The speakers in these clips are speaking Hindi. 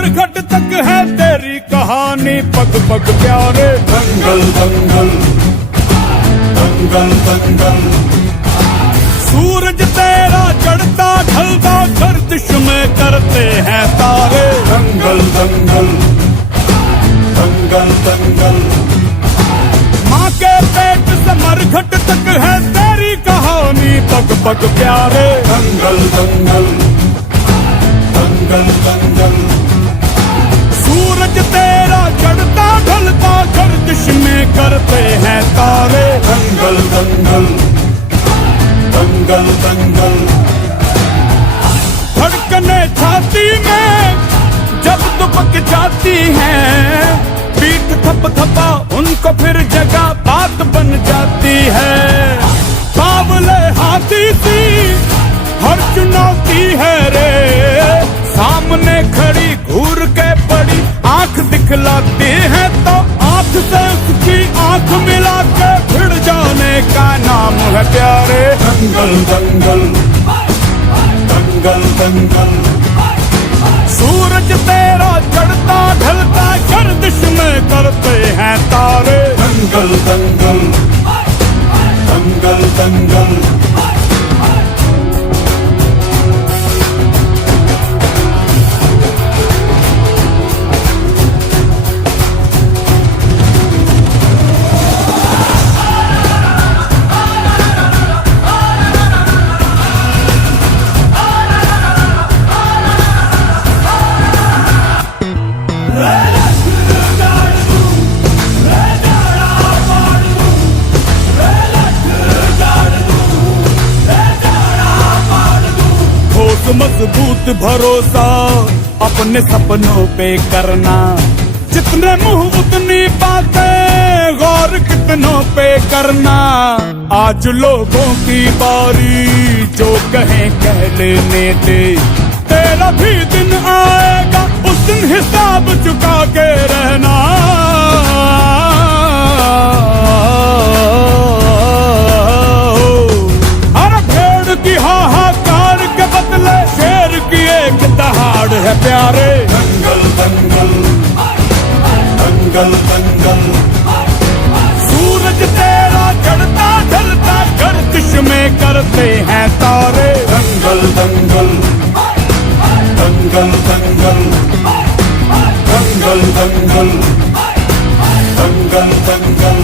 मरघट तक है तेरी कहानी, पग पग प्यारे। दंगल दंगल दंगल दंगल, सूरज तेरा चढ़ता ढलता गर्दिश में करते हैं तारे। दंगल दंगल दंगल दंगल, माँ के पेट से मरघट तक है तेरी कहानी, पग पग प्यारे। दंगल दंगल दंगल दंगल, सूरज तेरा चढ़ता ढलता गर्दिश में करते हैं तारे। दंगल दंगल दंगल दंगल, धड़कने छाती में जब दुबक जाती हैं, पीठ थप थपा उनको फिर जगह बात बन जाती है। बावले हाथी सी हर चुनौती है रे, सामने खड़ी घूर के पड़ी आंख दिखलाती है, तो आंख से उसकी आंख मिला के भिड़ जाने का नाम है प्यारे। दंगल दंगल दंगल दंगल, सूरज तेरा चढ़ता ढलता गर्दिश में करते हैं तारे। दंगल दंगल दंगल दंगल, मजबूत भरोसा अपने सपनों पे करना, जितने मुंह उतनी बातें गौर कितनों पे करना। आज लोगों की बारी जो कहें कह लेने दे, तेरा भी दिन आएगा उस दिन हिसाब चुका के रहना। अरे भेड़ की हाहाकार के बदले शेर की एक दहाड़ है प्यारे। दंगल दंगल दंगल दंगल, सूरज तेरा चढ़ता ढलता गर्दिश में करते हैं तारे। दंगल दंगल दंगल दंगल दंगल दंगल दंगल दंगल,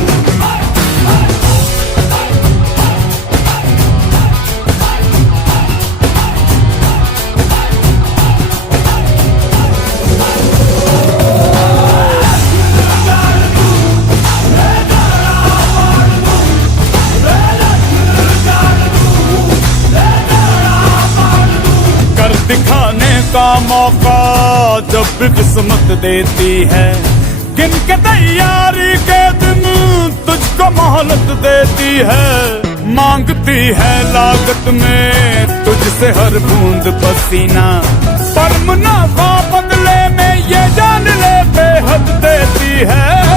दिखाने का मौका जब भी किस्मत देती है, गिन के तैयारी के दिन तुझको मोहलत देती है। मांगती है लागत में तुझसे हर बूंद पसीना, पर मुनाफा बदले में ये जान ले बेहद देती है।